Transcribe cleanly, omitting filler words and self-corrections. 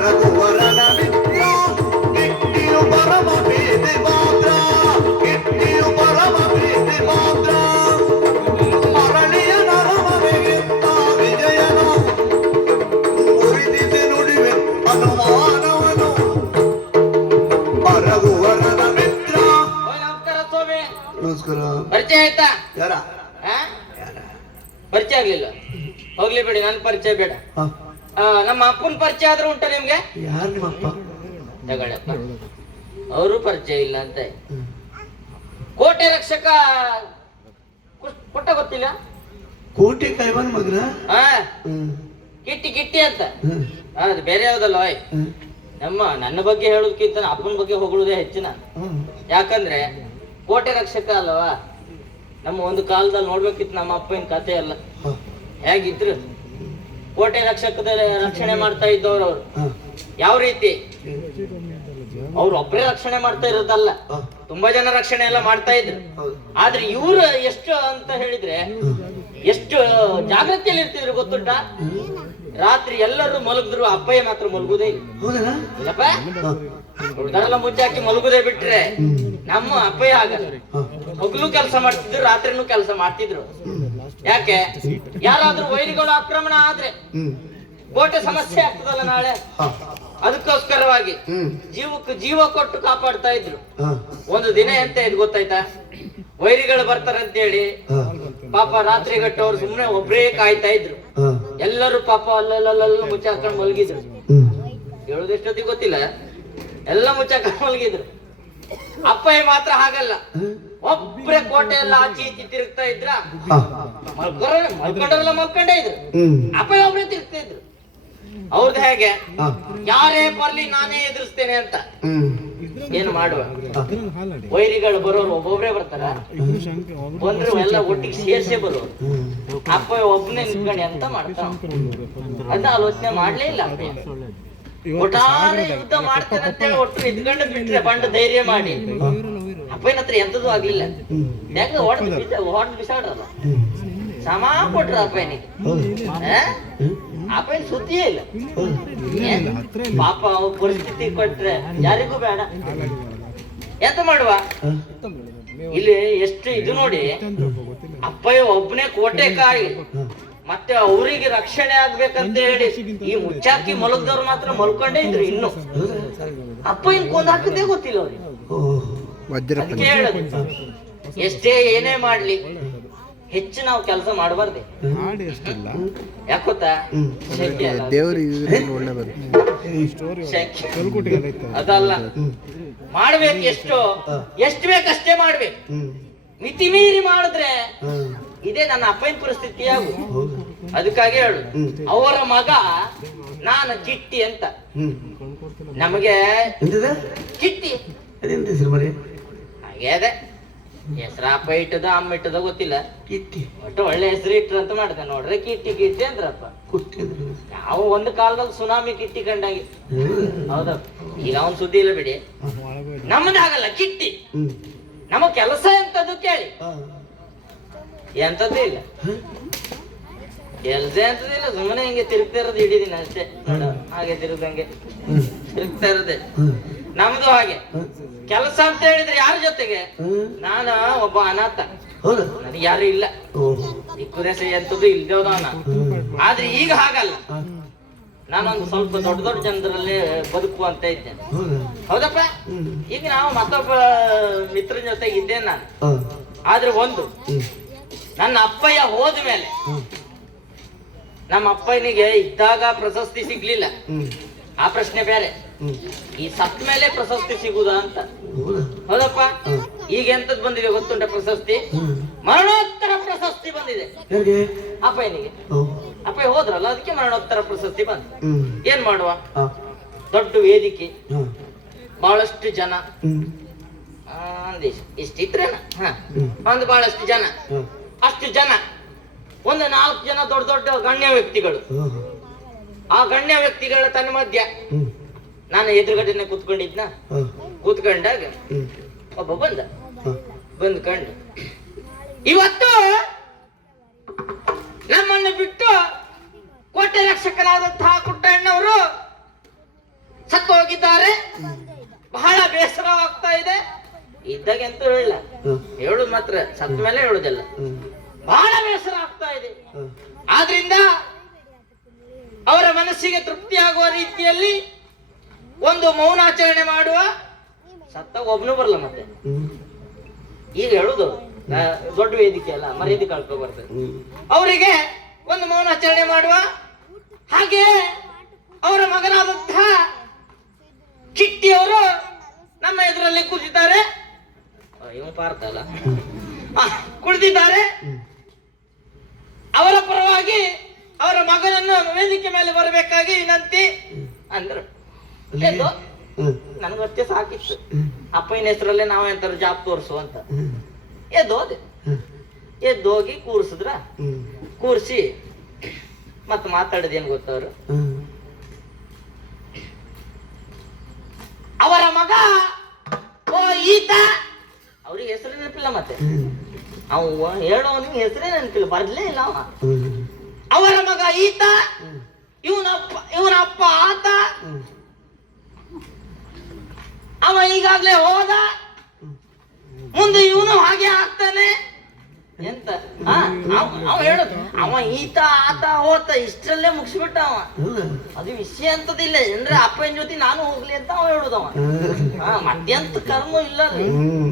ರಘುವರನ ಮಿತ್ರ ಕಿಟ್ಟಿಯು ಪರಮ ಪ್ರೀತಿ ಮಾತ್ರ ಕಿಟ್ಟಿಯು ಪರಮ ಪ್ರೀತಿ ಮಾತ್ರ ಮರಳಿಯ ನರಮನೆಗಿಂತ ವಿಜಯನ ಉರಿದಿದೆ ನುಡಿವೆ ಅನುಮಾನವನು ರಘುವರನ ಮಿತ್ರ. ನಮಸ್ಕಾರ ಸ್ವಾಮಿ. ನಮಸ್ಕಾರ. ಪರಿಚಯ ಆಯ್ತಾ? ಯಾರ ಪರಿಚಯ ಆಗ್ಲಿಲ್ಲ, ಹೋಗ್ಲಿ ಬಿಡಿ, ನನ್ ಪರಿಚಯ ಬೇಡ. ನಮ್ಮ ಅಪ್ಪನ ಪರಿಚಯ ಆದ್ರೂ ಉಂಟ ನಿಮ್ಗೆ? ಯಾರು ನಿಮ್ಮ ಅಪ್ಪ? ತಗೊಳ್ಳಪ್ಪ, ಅವರು ಪರಿಚಯ ಇಲ್ಲ ಅಂತ. ಕೋಟೆ ರಕ್ಷಕ ಕೊಟ್ಟ ಗೊತ್ತಿಲ್ಲ? ಕೋಟೆ ಕೈವನ್ ಮಗನ? ಕಿಟ್ಟಿ ಕಿಟ್ಟಿ ಅಂತ. ಅದು ಬೇರೆ ಯಾವ್ದಲ್ಲ. ನನ್ನ ಬಗ್ಗೆ ಹೇಳೋದಕ್ಕಿಂತ ಅಪ್ಪನ ಬಗ್ಗೆ ಹೊಗಳುದೇ ಹೆಚ್ಚಿನ. ಯಾಕಂದ್ರೆ ಕೋಟೆ ರಕ್ಷಕ ಅಲ್ವಾ, ನಮ್ಮ ಒಂದು ಕಾಲದಲ್ಲಿ ನೋಡ್ಬೇಕಿತ್ತು ನಮ್ಮ ಅಪ್ಪನ ಕಥೆ ಎಲ್ಲ ಹೇಗಿದ್ರು. ಕೋಟೆ ರಕ್ಷಕದ ರಕ್ಷಣೆ ಮಾಡ್ತಾ ಇದ್ದವ್ರು ಅವ್ರು. ಯಾವ ರೀತಿ ಅವ್ರು ಒಬ್ಬರೇ ರಕ್ಷಣೆ ಮಾಡ್ತಾ ಇರೋದಲ್ಲ, ತುಂಬಾ ಜನ ರಕ್ಷಣೆ ಎಲ್ಲ ಮಾಡ್ತಾ ಇದ್ರು. ಆದ್ರೆ ಇವ್ರು ಎಷ್ಟು ಅಂತ ಹೇಳಿದ್ರೆ ಎಷ್ಟು ಜಾಗೃತಿಯಲ್ಲಿ ಇರ್ತಿದ್ರು ಗೊತ್ತುಂಟ? ರಾತ್ರಿ ಎಲ್ಲರೂ ಮಲಗಿದ್ರು, ಅಪ್ಪಯ್ಯ ಮಾತ್ರ ಮಲಗುದೇ ಇಲ್ಲಪ್ಪ. ಹುಡುಗರೆಲ್ಲ ಮುಚ್ಚಾಕಿ ಮಲಗುದೇ ಬಿಟ್ರೆ ನಮ್ಮ ಅಪ್ಪಯ್ಯ ಆಗಲ್ಲ. ಹಗಲು ಕೆಲಸ ಮಾಡ್ತಿದ್ರು, ರಾತ್ರಿನೂ ಕೆಲಸ ಮಾಡ್ತಿದ್ರು. ಯಾಕೆ? ಯಾರಾದ್ರೂ ವೈರಿಗಳು ಆಕ್ರಮಣ ಆದ್ರೆ ಕೋಟೆ ಸಮಸ್ಯೆ ಆಗ್ತದಲ್ಲ ನಾಳೆ, ಅದಕ್ಕೋಸ್ಕರವಾಗಿ ಜೀವಕ್ಕೆ ಜೀವ ಕೊಟ್ಟು ಕಾಪಾಡ್ತಾ ಇದ್ರು. ಒಂದು ದಿನ ಎಂತ ಇದು ಗೊತ್ತಾಯ್ತಾ? ವೈರಿಗಳು ಬರ್ತಾರಂತೇಳಿ ಪಾಪ ರಾತ್ರಿ ಗಟ್ಟವ್ರು ಸುಮ್ನೆ ಒಬ್ರೇ ಕಾಯ್ತಾ ಇದ್ರು. ಎಲ್ಲರೂ ಪಾಪ ಅಲ್ಲಲ್ಲ ಮುಚ್ಚಾಕೊಂಡು ಮಲಗಿದ್ರು. ಹೇಳುದೆಷ್ಟೊತ್ತಿಗೆ ಗೊತ್ತಿಲ್ಲ, ಎಲ್ಲ ಮುಚ್ಚಾಕೊಂಡು ಮಲಗಿದ್ರು. ಅಪ್ಪಯ್ಯ ಮಾತ್ರ ಹಾಗಲ್ಲ, ಒಬ್ರೇ ಕೋಟೆ ಎಲ್ಲ ಆಚೆ ಈಚೆ ತಿರುಗ್ತಾ ಇದ್ರ. ಮಲ್ಕೊಂಡ್ರೆಲ್ಲ ಮಲ್ಕೊಂಡೇ ಇದ್ರು, ಅಪ್ಪಯ್ಯ ಒಬ್ರೇ ತಿರುಗ್ತಾ ಇದ್ರು. ಅವ್ರದ್ದು ಹೇಗೆ, ಯಾರೇ ಬರ್ಲಿ ನಾನೇ ಎದುರಿಸ್ತೇನೆ ಅಂತ. ಏನು ಮಾಡುವ, ವೈರಿಗಳು ಬರೋರು ಒಬ್ಬೊಬ್ರೇ ಬರ್ತಾರ, ಬಂದ್ರು ಎಲ್ಲ ಒಟ್ಟಿಗೆ ಸೇರ್ಸೇ ಬರೋರು. ಅಪ್ಪಯ್ಯ ಒಬ್ಬನೇ ನಿಂತ್ಕೊಂಡು ಎಂತ ಮಾಡ್ತಾನ ಅಂತ ಆಲೋಚನೆ ಮಾಡ್ಲೇ ಇಲ್ಲ ಅಪ್ಪಯ್ಯ. ಒಟ್ಟಾರೆ ಯುದ್ಧ ಮಾಡ್ತೇನೆ ಅಂತೇಳಿ ಒಟ್ಟು ನಿಂತ್ಕೊಂಡು ಬಿಟ್ರೆ ಬಂಡ ಧೈರ್ಯ ಮಾಡಿ. ಅಪ್ಪಯ್ಯನ ಹತ್ರ ಎಂತದೂ ಆಗ್ಲಿಲ್ಲ. ಯಾಕೆ ಹೊಡೆದು ಬಿಸಾಡ್ರಲ್ಲ, ಸಮ ಕೊಟ್ರ ಅಪ್ಪಯ್ಯನಿಗೆ. ಅಪ್ಪಯ್ಯನ ಸುದ್ದಿಯೇ ಇಲ್ಲ. ಪಾಪ ಪರಿಸ್ಥಿತಿ ಕೊಟ್ರೆ ಯಾರಿಗೂ ಬೇಡ. ಎಂತ ಮಾಡುವ, ಇಲ್ಲಿ ಎಷ್ಟು ಇದು ನೋಡಿ, ಅಪ್ಪಯ್ಯ ಒಬ್ಬನೇ ಕೋಟೆ ಕಾಯಿ, ಮತ್ತೆ ಅವರಿಗೆ ರಕ್ಷಣೆ ಆಗ್ಬೇಕಂತ ಹೇಳಿ ಈ ಮುಚ್ಚಾಕಿ ಮಲಗ್ದವ್ರು ಮಾತ್ರ ಮಲ್ಕೊಂಡೇ ಇದ್ರು. ಇನ್ನು ಅಪ್ಪಯ್ಯನ ಕೊಂದು ಹಾಕದೇ ಗೊತ್ತಿಲ್ಲ ಅವ್ರಿಗೆ. ಹೇಳುದು, ಎಷ್ಟೇ ಏನೇ ಮಾಡ್ಲಿ ಹೆಚ್ಚು ನಾವು ಕೆಲಸ ಮಾಡಬಾರ್ದೆ. ಯಾಕೊತ್ತಾ? ಅದಲ್ಲ, ಮಾಡ್ಬೇಕು ಎಷ್ಟು ಬೇಕಷ್ಟೇ ಮಾಡ್ಬೇಕು. ಮಿತಿ ಮೀರಿ ಮಾಡಿದ್ರೆ ಇದೇ ನನ್ನ ಅಪ್ಪನ ಪರಿಸ್ಥಿತಿ ಆಗು. ಅದಕ್ಕಾಗಿ ಹೇಳು, ಅವರ ಮಗ ನಾನು ಕಿಟ್ಟಿ ಅಂತ. ನಮಗೆ ಕಿಟ್ಟಿ ಹಾಗೆ ಅದೇ ಹೆಸರ ಅಪ್ಪ ಇಟ್ಟದ ಅಮ್ಮ ಇಟ್ಟದ ಗೊತ್ತಿಲ್ಲ, ಕಿಟ್ಟಿ ಒಟ್ಟು ಒಳ್ಳೆ ಹೆಸರು ಇಟ್ರು ಅಂತ ಮಾಡಿದೆ. ನೋಡ್ರೆ ಕಿಟ್ಟಿ ಕಿಟ್ಟಿ ಅಂದ್ರಪ್ಪ. ನಾವು ಒಂದು ಕಾಲದಲ್ಲಿ ಸುನಾಮಿ ಕಿಟ್ಟಿ ಕಂಡಾಗಿ. ಹೌದಪ್ಪ, ಈಗ ಅವನ್ ಸುದ್ದಿ ಇಲ್ಲ ಬಿಡಿ. ನಮ್ಮದಾಗಲ್ಲ ಕಿಟ್ಟಿ, ನಮ್ಮ ಕೆಲಸ ಎಂತದ್ದು ಕೇಳಿ ಎಂತದ್ದು ಇಲ್ಲ, ಕೆಲ್ಸ ಎಂತದಿಲ್ಲ. ಸುಮ್ಮನೆ ಹಿಂಗೆ ತಿರುಗ್ತಾ ಇರೋದು ಇಡೀ ದಿನ ಅಷ್ಟೇ. ಹಾಗೆ ತಿರುಗಂಗೆ ತಿರುಗ್ತಾ ಇರೋದೆ ನಮ್ದು. ಹಾಗೆ ಕೆಲಸ ಅಂತ ಹೇಳಿದ್ರೆ ಯಾರ ಜೊತೆಗೆ? ನಾನು ಒಬ್ಬ ಅನಾಥ, ನನಗೆ ಯಾರು ಇಲ್ಲ, ದಿಕ್ಕುದೆಸೆ ಎಂತದ್ದು ಇಲ್ದೇವನ. ಆದ್ರೆ ಈಗ ಹಾಗಲ್ಲ, ನಾನೊಂದು ಸ್ವಲ್ಪ ದೊಡ್ಡ ದೊಡ್ಡ ಜನರಲ್ಲಿ ಬದುಕು ಅಂತ ಇದ್ದೇನೆ. ಹೌದಪ್ಪ, ಈಗ ನಾವು ಮತ್ತೊಬ್ಬ ಮಿತ್ರನ ಜೊತೆಗೆ ಇದ್ದೇನೆ ನಾನು. ಆದ್ರೆ ಒಂದು, ನನ್ನ ಅಪ್ಪಯ್ಯ ಹೋದ ಮೇಲೆ, ನಮ್ಮ ಅಪ್ಪನಿಗೆ ಇದ್ದಾಗ ಪ್ರಶಸ್ತಿ ಸಿಗ್ಲಿಲ್ಲ, ಆ ಪ್ರಶ್ನೆ ಬೇರೆ. ಈ ಸತ್ ಮೇಲೆ ಪ್ರಶಸ್ತಿ ಸಿಗುದಾ ಅಂತ. ಹೌದಪ್ಪ, ಈಗ ಎಂತದ್ ಬಂದಿದೆ ಗೊತ್ತುಂಟ ಪ್ರಶಸ್ತಿ? ಮರಣೋತ್ತರ ಪ್ರಶಸ್ತಿ ಬಂದಿದೆ ಅಪ್ಪಯ್ಯನಿಗೆ. ಅಪ್ಪಯ್ಯ ಹೋದ್ರಲ್ಲ, ಅದಕ್ಕೆ ಮರಣೋತ್ತರ ಪ್ರಶಸ್ತಿ ಬಂತು. ಏನ್ ಮಾಡುವ, ದೊಡ್ಡ ವೇದಿಕೆ, ಬಹಳಷ್ಟು ಜನ, ಇಷ್ಟಿದ್ರೇನ ಒಂದು ಬಹಳಷ್ಟು ಜನ, ಅಷ್ಟು ಜನ, ಒಂದು 4 ಜನ ದೊಡ್ಡ ದೊಡ್ಡ ಗಣ್ಯ ವ್ಯಕ್ತಿಗಳು. ಆ ಗಣ್ಯ ವ್ಯಕ್ತಿಗಳ ತನ್ನ ಮಧ್ಯ ನಾನು ಎದುರುಗಡೆನೆ ಕೂತ್ಕೊಂಡಿದ್ನ. ಕೂತ್ಕೊಂಡಾಗ ಒಬ್ಬ ಬಂದ್ಕೊಂಡು, ಇವತ್ತು ನಮ್ಮನ್ನು ಬಿಟ್ಟು ಕೋಟೆ ರಕ್ಷಕರಾದಂತಹ ಕುಟ್ಟಣ್ಣವರು ಇದ್ದಾಗ ಎಂತೂ ಹೇಳಿಲ್ಲ, ಹೇಳುದು ಮಾತ್ರ, ಸತ್ತ ಮೇಲೆ ಹೇಳುದಿಲ್ಲ. ಬಹಳ ಬೇಸರ ಆಗ್ತಾ ಇದೆ. ಆದ್ರಿಂದ ಅವರ ಮನಸ್ಸಿಗೆ ತೃಪ್ತಿಯಾಗುವ ರೀತಿಯಲ್ಲಿ ಒಂದು ಮೌನಾಚರಣೆ ಮಾಡುವ. ಸತ್ತಾಗ ಒಬ್ನು ಬರಲ್ಲ ಮತ್ತೆ, ಈಗ ಹೇಳುದು ದೊಡ್ಡ ವೇದಿಕೆ ಅಲ್ಲ, ಮರ್ಯಾದೆ ಕಳ್ಕೊ ಬರ್ತದೆ. ಅವರಿಗೆ ಒಂದು ಮೌನಾಚರಣೆ ಮಾಡುವ. ಹಾಗೆ ಅವರ ಮಗನಾದಂತಹ ಕಿಟ್ಟಿಯವರು ನಮ್ಮ ಎದುರಲ್ಲಿ ಕೂತಿದ್ದಾರೆ. ಇವ ಪಾರ್ಥ ಅಲ್ಲ, ಕುಳಿತಿದ್ದಾರೆ. ಅವರ ಪರವಾಗಿ ಅವರ ಮಗನನ್ನು ವೇದಿಕೆ ಮೇಲೆ ಬರಬೇಕಾಗಿ ವಿನಂತಿ ಅಂದ್ರು. ನನ್ಗೆ ಅಷ್ಟೇ ಸಾಕಿತ್ತು, ಅಪ್ಪನ ಹೆಸರಲ್ಲೇ ನಾವು ಎಂತಾರು ಜಾಬ್ ತೋರಿಸು ಅಂತ. ಎದ್ದೋಗಿ ಕೂರ್ಸಿದ್ರ. ಕೂರ್ಸಿ ಮತ್ ಮಾತಾಡಿದೇನ್ ಗೊತ್ತವ್ರು, ಅವರ ಮಗ ಓ ಈತ, ಅವ್ರಿಗೆ ಹೆಸರು ನೆನಪಿಲ್ಲ. ಮತ್ತೆ ಅವ ಹೇಳೋನಿಗೆ ಹೆಸರೇ ನೆನಪಿಲ್ಲ, ಬರ್ಲೇ ಇಲ್ಲ ಅವ. ಅವರ ಮಗ ಈತ, ಇವನಪ್ಪ ಆತ, ಅವ ಈಗಾಗ್ಲೇ ಹೋದ, ಮುಂದೆ ಇವನು ಹಾಗೆ ಆಗ್ತಾನೆ ಎಂತ. ಅವ ಹೇಳುದು, ಅವ ಈತ ಆತ ಹೋತ ಇಷ್ಟರಲ್ಲೇ ಮುಗಿಸ್ಬಿಟ್ಟ ಅವ. ಅದು ವಿಷಯ ಅಂತದಿಲ್ಲ ಅಂದ್ರೆ ಅಪ್ಪನ ಜೊತೆ ನಾನು ಹೋಗ್ಲಿ ಅಂತ ಅವ ಹೇಳುದವ. ಮತ್ತೆಂತ ಕರ್ಮ ಇಲ್ಲ.